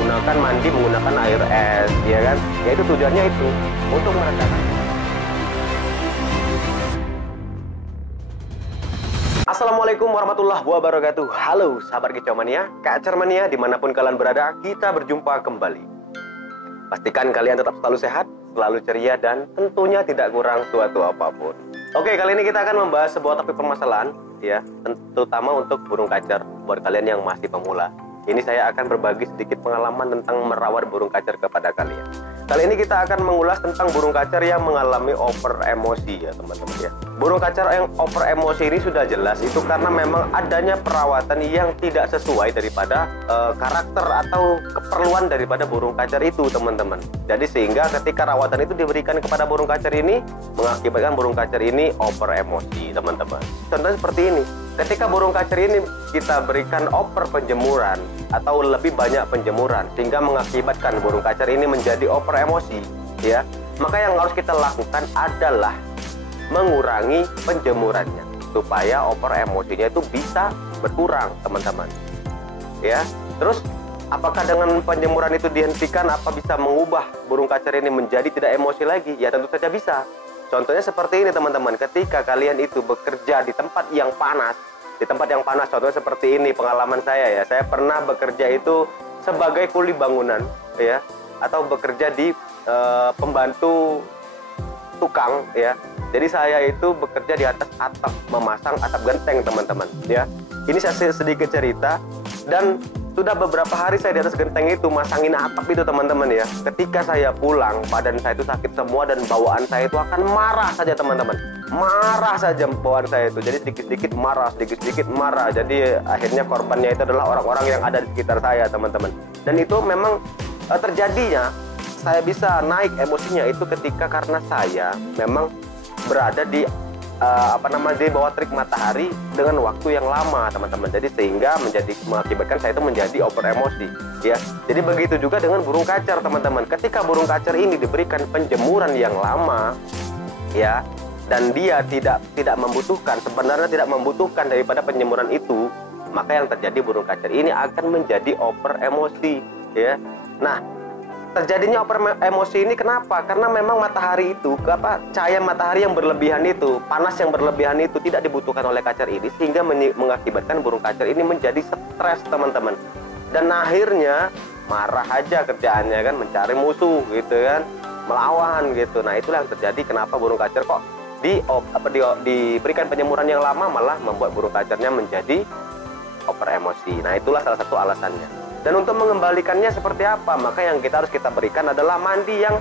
menggunakan mandi menggunakan air es, ya kan? Yaitu tujuannya itu untuk meredakan. Assalamualaikum warahmatullahi wabarakatuh. Halo sahabat Kicau Mania, Kacer Mania, dimanapun kalian berada, kita berjumpa kembali. Pastikan kalian tetap selalu sehat, selalu ceria, dan tentunya tidak kurang suatu apapun. Oke, kali ini kita akan membahas sebuah topik permasalahan, ya, terutama untuk burung kacer. Buat kalian yang masih pemula, ini saya akan berbagi sedikit pengalaman tentang merawat burung kacer kepada kalian. Kali ini kita akan mengulas tentang burung kacer yang mengalami over emosi, ya teman-teman ya. Burung kacer yang over emosi ini sudah jelas itu karena memang adanya perawatan yang tidak sesuai daripada karakter atau keperluan daripada burung kacer itu, teman-teman. Jadi sehingga ketika rawatan itu diberikan kepada burung kacer ini mengakibatkan burung kacer ini over emosi, teman-teman. Contohnya seperti ini. Ketika burung kacer ini kita berikan over penjemuran atau lebih banyak penjemuran sehingga mengakibatkan burung kacer ini menjadi over emosi, ya, maka yang harus kita lakukan adalah mengurangi penjemurannya supaya over emosinya itu bisa berkurang, teman-teman. Ya, terus apakah dengan penjemuran itu dihentikan apa bisa mengubah burung kacer ini menjadi tidak emosi lagi? Ya tentu saja bisa. Contohnya seperti ini, teman-teman. Ketika kalian itu bekerja di tempat yang panas, contohnya seperti ini pengalaman saya ya. Saya pernah bekerja itu sebagai kuli bangunan, ya, atau bekerja di pembantu tukang, ya. Jadi saya itu bekerja di atas atap, memasang atap genteng, teman-teman, ya. Ini saya sedikit cerita, dan sudah beberapa hari saya di atas genteng itu masangin atap itu, teman-teman ya. Ketika saya pulang, badan saya itu sakit semua dan bawaan saya itu akan marah saja, teman-teman. Marah saja bawaan saya itu. Jadi sedikit-sedikit marah, sedikit-sedikit marah. Jadi akhirnya korbannya itu adalah orang-orang yang ada di sekitar saya, teman-teman. Dan itu memang terjadinya saya bisa naik emosinya itu ketika karena saya memang berada di di bawah terik matahari dengan waktu yang lama, teman-teman. Jadi sehingga mengakibatkan saya itu menjadi over emosi, ya. Jadi begitu juga dengan burung kacer, teman-teman. Ketika burung kacer ini diberikan penjemuran yang lama, ya, dan dia tidak membutuhkan, sebenarnya tidak membutuhkan daripada penjemuran itu, maka yang terjadi burung kacer ini akan menjadi over emosi, ya. Nah, terjadinya over emosi ini kenapa? Karena memang matahari itu, cahaya matahari yang berlebihan itu, panas yang berlebihan itu tidak dibutuhkan oleh kacer ini, sehingga mengakibatkan burung kacer ini menjadi stres, teman-teman. Dan akhirnya marah aja kerjaannya kan, mencari musuh gitu kan, melawan gitu. Nah, itulah yang terjadi kenapa burung kacer kok diberikan penyemuran yang lama malah membuat burung kacernya menjadi over emosi. Nah, itulah salah satu alasannya. Dan untuk mengembalikannya seperti apa? Maka yang harus kita berikan adalah mandi yang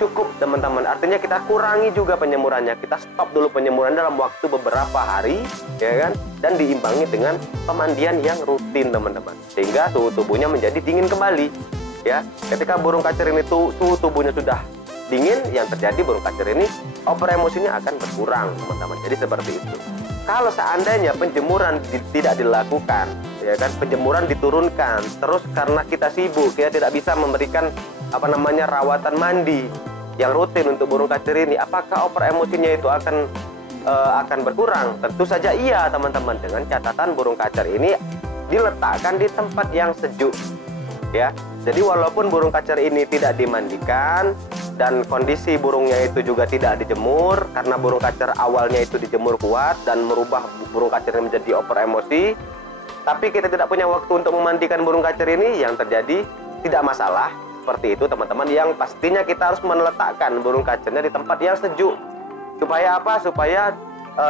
cukup, teman-teman. Artinya kita kurangi juga penyemurannya. Kita stop dulu penyemuran dalam waktu beberapa hari, ya kan? Dan diimbangi dengan pemandian yang rutin, teman-teman. Sehingga suhu tubuhnya menjadi dingin kembali, ya. Ketika burung kacer ini suhu tubuhnya sudah dingin, yang terjadi burung kacer ini over emosinya akan berkurang, teman-teman. Jadi seperti itu. Kalau seandainya penjemuran tidak dilakukan, ya kan, penjemuran diturunkan, terus karena kita sibuk, kita tidak bisa memberikan rawatan mandi yang rutin untuk burung kacer ini, apakah over emosinya itu akan berkurang? Tentu saja iya, teman-teman, dengan catatan burung kacer ini diletakkan di tempat yang sejuk, ya. Jadi walaupun burung kacer ini tidak dimandikan dan kondisi burungnya itu juga tidak dijemur, karena burung kacer awalnya itu dijemur kuat dan merubah burung kacer ini menjadi over emosi, tapi kita tidak punya waktu untuk memandikan burung kacer ini, yang terjadi tidak masalah seperti itu, teman-teman. Yang pastinya kita harus meletakkan burung kacernya di tempat yang sejuk. Supaya apa? Supaya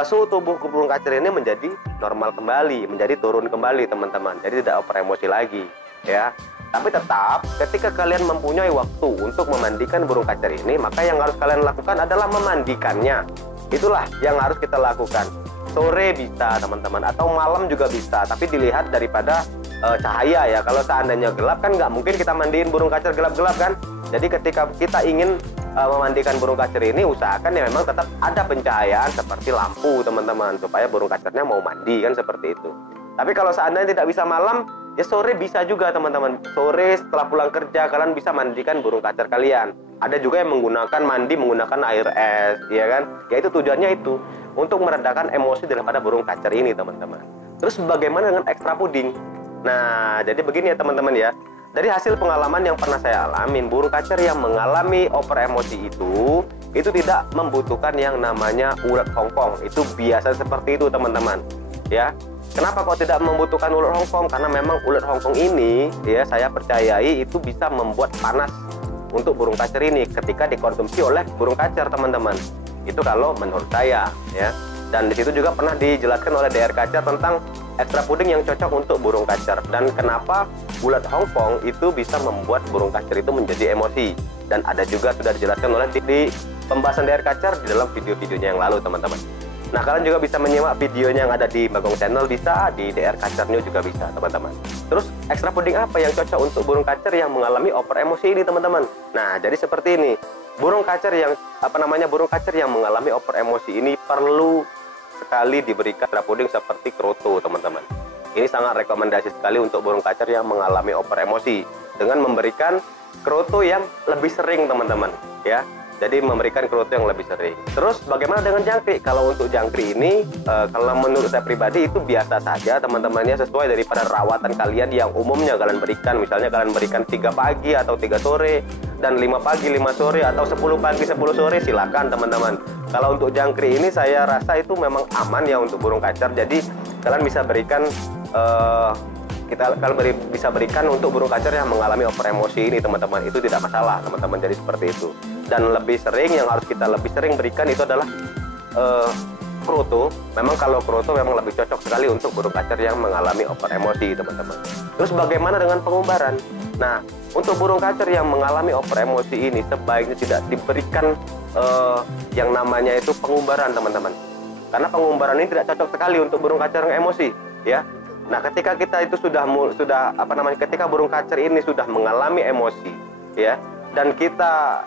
suhu tubuh burung kacer ini menjadi normal kembali, menjadi turun kembali, teman-teman. Jadi tidak over emosi lagi, ya. Tapi tetap ketika kalian mempunyai waktu untuk memandikan burung kacer ini, maka yang harus kalian lakukan adalah memandikannya. Itulah yang harus kita lakukan. Sore bisa, teman-teman, atau malam juga bisa, tapi dilihat daripada cahaya ya. Kalau seandainya gelap kan nggak mungkin kita mandiin burung kacer gelap-gelap kan. Jadi ketika kita ingin memandikan burung kacer ini, usahakan ya memang tetap ada pencahayaan seperti lampu, teman-teman, supaya burung kacernya mau mandi kan, seperti itu. Tapi kalau seandainya tidak bisa malam, ya sore bisa juga, teman-teman. Sore setelah pulang kerja kalian bisa mandikan burung kacer kalian. Ada juga yang menggunakan mandi menggunakan air es, ya kan? Ya itu tujuannya itu untuk meredakan emosi daripada burung kacer ini, teman-teman. Terus bagaimana dengan ekstra puding? Nah, jadi begini ya teman-teman ya. dari hasil pengalaman yang pernah saya alamin, burung kacer yang mengalami over emosi itu tidak membutuhkan yang namanya ulat Hongkong. Itu biasa seperti itu teman-teman ya. Kenapa kok tidak membutuhkan ulat Hongkong? Karena memang ulat Hongkong ini ya, saya percayai itu bisa membuat panas untuk burung kacer ini ketika dikonsumsi oleh burung kacer teman-teman. Itu kalau menurut saya ya. Dan di situ juga pernah dijelaskan oleh DR Kacer tentang ekstra puding yang cocok untuk burung kacer, dan kenapa ulat Hongkong itu bisa membuat burung kacer itu menjadi emosi. Dan ada juga sudah dijelaskan oleh di pembahasan DR Kacer di dalam video-videonya yang lalu teman-teman. Nah, kalian juga bisa menyimak videonya yang ada di Bagong Channel, bisa di DR Kacer News juga bisa teman-teman. Terus ekstra puding apa yang cocok untuk burung kacer yang mengalami over emosi ini teman-teman? Nah, jadi seperti ini. Burung kacer yang burung kacer yang mengalami over emosi ini perlu sekali diberikan ekstra puding seperti kroto teman-teman. Ini sangat rekomendasi sekali untuk burung kacer yang mengalami over emosi dengan memberikan kroto yang lebih sering teman-teman ya. Jadi memberikan kroto yang lebih sering. Terus bagaimana dengan jangkrik? Kalau untuk jangkrik ini kalau menurut saya pribadi itu biasa saja teman-temannya, sesuai daripada rawatan kalian yang umumnya kalian berikan. Misalnya kalian berikan 3 pagi atau 3 sore, dan 5 pagi 5 sore, atau 10 pagi 10 sore, silakan teman-teman. Kalau untuk jangkrik ini saya rasa itu memang aman ya untuk burung kacer. Jadi kalian bisa berikan bisa berikan untuk burung kacer yang mengalami over emosi ini teman-teman. Itu tidak masalah teman-teman. Jadi seperti itu. Dan lebih sering, yang harus kita lebih sering berikan itu adalah kroto. Memang kalau kroto memang lebih cocok sekali untuk burung kacer yang mengalami over emosi teman-teman. Terus bagaimana dengan pengumbaran? Nah, untuk burung kacer yang mengalami over emosi ini sebaiknya tidak diberikan yang namanya itu pengumbaran teman-teman. Karena pengumbaran ini tidak cocok sekali untuk burung kacer yang emosi ya. Nah, ketika kita itu ketika burung kacer ini sudah mengalami emosi ya, dan kita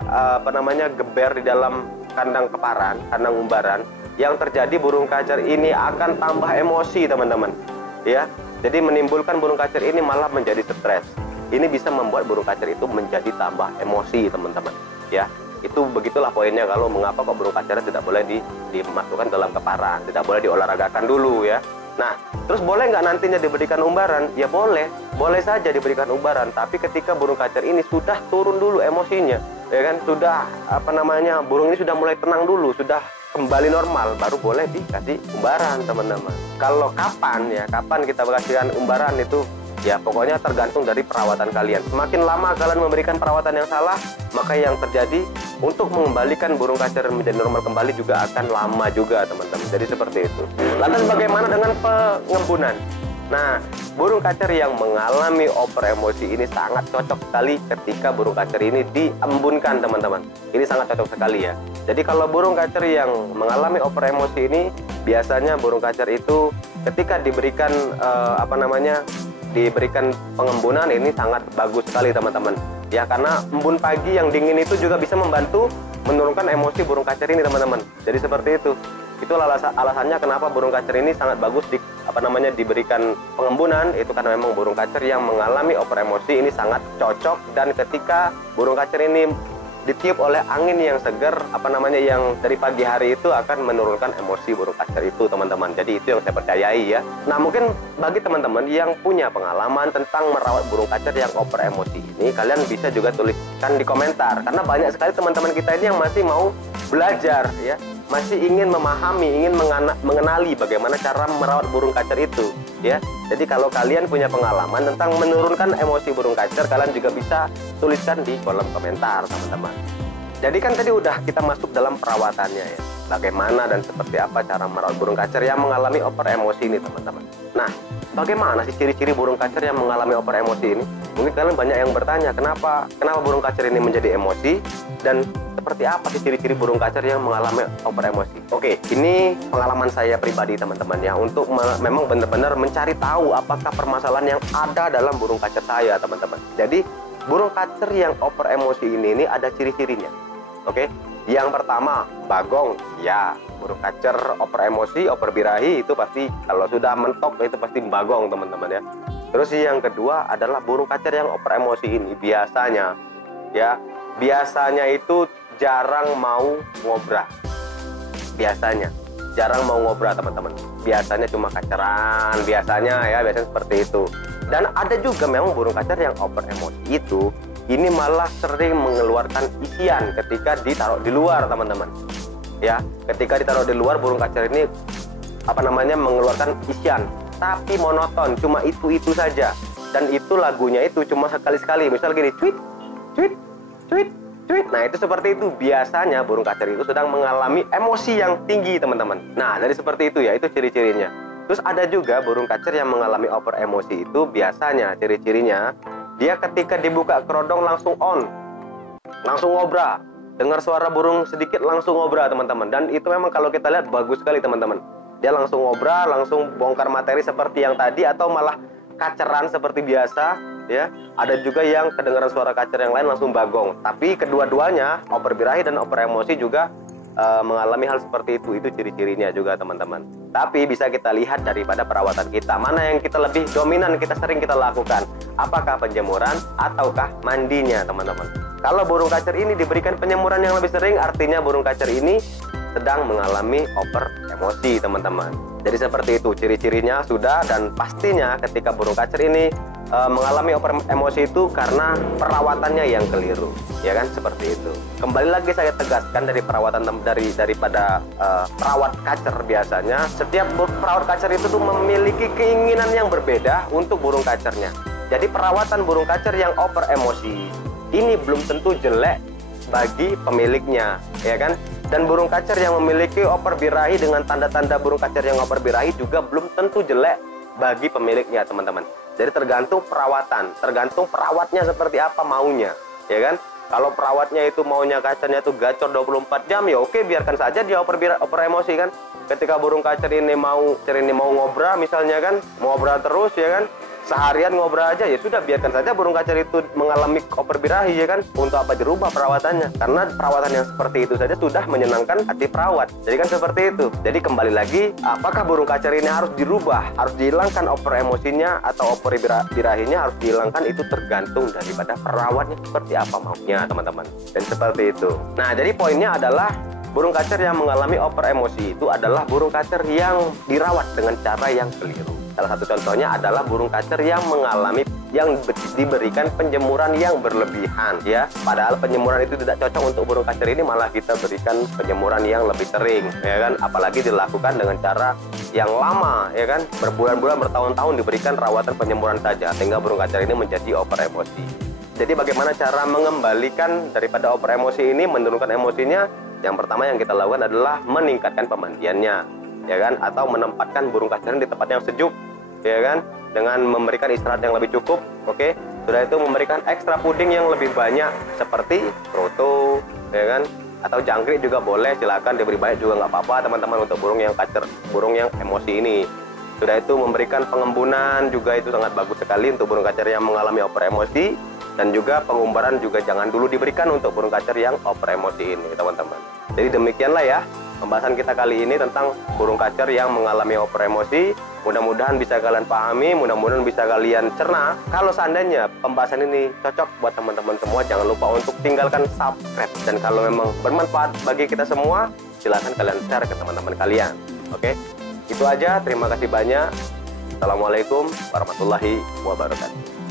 geber di dalam kandang keparan, kandang umbaran, yang terjadi burung kacer ini akan tambah emosi teman-teman ya. Jadi menimbulkan burung kacer ini malah menjadi stres. Ini bisa membuat burung kacer itu menjadi tambah emosi teman-teman ya. Itu begitulah poinnya kalau mengapa kok burung kacer tidak boleh dimasukkan dalam keparan, tidak boleh diolahragakan dulu ya. Nah, terus boleh nggak nantinya diberikan umbaran? Ya boleh saja diberikan umbaran. Tapi ketika burung kacer ini sudah turun dulu emosinya, ya kan, sudah burung ini sudah mulai tenang dulu, sudah kembali normal, baru boleh dikasih umbaran teman-teman. Kalau kapan kita kasihkan umbaran itu ya pokoknya tergantung dari perawatan kalian. Semakin lama kalian memberikan perawatan yang salah, maka yang terjadi untuk mengembalikan burung kacer menjadi normal kembali juga akan lama juga teman-teman. Jadi seperti itu. Lantas bagaimana dengan pengembunan? Nah, burung kacer yang mengalami over emosi ini sangat cocok sekali ketika burung kacer ini diembunkan teman-teman. Ini sangat cocok sekali ya. Jadi kalau burung kacer yang mengalami over emosi ini, biasanya burung kacer itu ketika diberikan diberikan pengembunan ini sangat bagus sekali teman-teman ya, karena embun pagi yang dingin itu juga bisa membantu menurunkan emosi burung kacer ini teman-teman. Jadi seperti itu. Itulah alasannya kenapa burung kacer ini sangat bagus diberikan pengembunan, itu karena memang burung kacer yang mengalami over emosi ini sangat cocok. Dan ketika burung kacer ini ditiup oleh angin yang segar yang dari pagi hari, itu akan menurunkan emosi burung kacer itu teman-teman. Jadi itu yang saya percayai ya. Nah, mungkin bagi teman-teman yang punya pengalaman tentang merawat burung kacer yang over emosi ini, kalian bisa juga tuliskan di komentar, karena banyak sekali teman-teman kita ini yang masih mau belajar ya, masih ingin memahami, ingin mengenali bagaimana cara merawat burung kacer itu ya. Jadi kalau kalian punya pengalaman tentang menurunkan emosi burung kacer, kalian juga bisa tuliskan di kolom komentar teman-teman. Jadi kan tadi udah kita masuk dalam perawatannya ya, bagaimana dan seperti apa cara merawat burung kacer yang mengalami over emosi ini teman-teman. Nah, bagaimana sih ciri-ciri burung kacer yang mengalami over emosi ini? Mungkin kalian banyak yang bertanya, kenapa burung kacer ini menjadi emosi, dan seperti apa sih ciri-ciri burung kacer yang mengalami over emosi? Oke, ini pengalaman saya pribadi teman-teman ya, untuk memang benar-benar mencari tahu apakah permasalahan yang ada dalam burung kacer saya teman-teman. Jadi burung kacer yang over emosi ini ada ciri-cirinya. Oke, yang pertama bagong ya, burung kacer over emosi, over birahi itu pasti kalau sudah mentok itu pasti bagong teman-teman ya. Terus yang kedua adalah burung kacer yang over emosi ini biasanya itu jarang mau ngobrol. Biasanya jarang mau ngobrol teman-teman. Biasanya cuma kaceran, biasanya seperti itu. Dan ada juga memang burung kacer yang over emosi itu, ini malah sering mengeluarkan isian ketika ditaruh di luar, teman-teman. Ya, ketika ditaruh di luar, burung kacer ini mengeluarkan isian, tapi monoton, cuma itu saja. Dan itu lagunya itu cuma sekali-sekali, misal gini, tweet, tweet, tweet, tweet. Nah, itu seperti itu. Biasanya burung kacer itu sedang mengalami emosi yang tinggi, teman-teman. Nah, dari seperti itu ya, itu ciri-cirinya. Terus ada juga burung kacer yang mengalami over emosi itu, biasanya ciri-cirinya dia ketika dibuka kerodong langsung on, langsung ngobra. Dengar suara burung sedikit langsung ngobra, teman-teman. Dan itu memang kalau kita lihat bagus sekali, teman-teman. Dia langsung ngobra, langsung bongkar materi seperti yang tadi, atau malah kaceran seperti biasa, ya. Ada juga yang kedengaran suara kacer yang lain langsung bagong. Tapi kedua-duanya, over birahi dan over emosi juga mengalami hal seperti itu ciri-cirinya juga, teman-teman. Tapi bisa kita lihat daripada perawatan kita, mana yang kita lebih dominan, kita sering kita lakukan, apakah penjemuran ataukah mandinya, teman-teman. Kalau burung kacer ini diberikan penyemuran yang lebih sering, artinya burung kacer ini sedang mengalami over emosi, teman-teman. Jadi seperti itu ciri-cirinya sudah. Dan pastinya ketika burung kacer ini mengalami over emosi itu karena perawatannya yang keliru, ya kan, seperti itu. Kembali lagi saya tegaskan dari perawatan daripada perawat kacer, biasanya setiap perawat kacer itu tuh memiliki keinginan yang berbeda untuk burung kacernya. Jadi perawatan burung kacer yang over emosi ini belum tentu jelek bagi pemiliknya, ya kan. Dan burung kacer yang memiliki over birahi dengan tanda-tanda burung kacer yang over birahi juga belum tentu jelek bagi pemiliknya, teman-teman. Jadi tergantung perawatan, tergantung perawatnya seperti apa maunya, ya kan. Kalau perawatnya itu maunya kacernya itu gacor 24 jam, ya oke, biarkan saja dia over emosi kan. Ketika burung kacer ini mau ngobra misalnya kan, ngobra terus, ya kan, seharian ngobra aja, ya sudah, biarkan saja burung kacer itu mengalami over birahi, ya kan. Untuk apa dirubah perawatannya? Karena perawatan yang seperti itu saja sudah menyenangkan hati perawat. Jadi kan seperti itu. Jadi kembali lagi, apakah burung kacer ini harus dirubah, harus dihilangkan over emosinya atau over birahinya harus dihilangkan, itu tergantung daripada perawatnya seperti apa maunya, teman-teman. Dan seperti itu. Nah, jadi poinnya adalah burung kacer yang mengalami over emosi itu adalah burung kacer yang dirawat dengan cara yang keliru. Salah satu contohnya adalah burung kacer yang diberikan penjemuran yang berlebihan, ya. Padahal penjemuran itu tidak cocok untuk burung kacer ini, malah kita berikan penjemuran yang lebih sering, ya kan. Apalagi dilakukan dengan cara yang lama, ya kan. Berbulan-bulan, bertahun-tahun diberikan rawatan penjemuran saja, sehingga burung kacer ini menjadi over emosi. Jadi bagaimana cara mengembalikan daripada over emosi ini, menurunkan emosinya? Yang pertama yang kita lakukan adalah meningkatkan pemandiannya, ya kan, atau menempatkan burung kacer di tempat yang sejuk, ya kan, dengan memberikan istirahat yang lebih cukup. Oke, sudah itu memberikan ekstra puding yang lebih banyak seperti proto, ya kan, atau jangkrik juga boleh, silakan diberi banyak juga nggak apa-apa, teman-teman, untuk burung yang kacer, burung yang emosi ini. Sudah itu memberikan pengembunan juga, itu sangat bagus sekali untuk burung kacer yang mengalami over emosi. Dan juga pengumbaran juga jangan dulu diberikan untuk burung kacer yang over emosi ini, teman-teman. Jadi demikianlah ya pembahasan kita kali ini tentang burung kacer yang mengalami over emosi. Mudah-mudahan bisa kalian pahami, mudah-mudahan bisa kalian cerna. Kalau seandainya pembahasan ini cocok buat teman-teman semua, jangan lupa untuk tinggalkan subscribe. Dan kalau memang bermanfaat bagi kita semua, silahkan kalian share ke teman-teman kalian. Oke, itu aja. Terima kasih banyak. Assalamualaikum warahmatullahi wabarakatuh.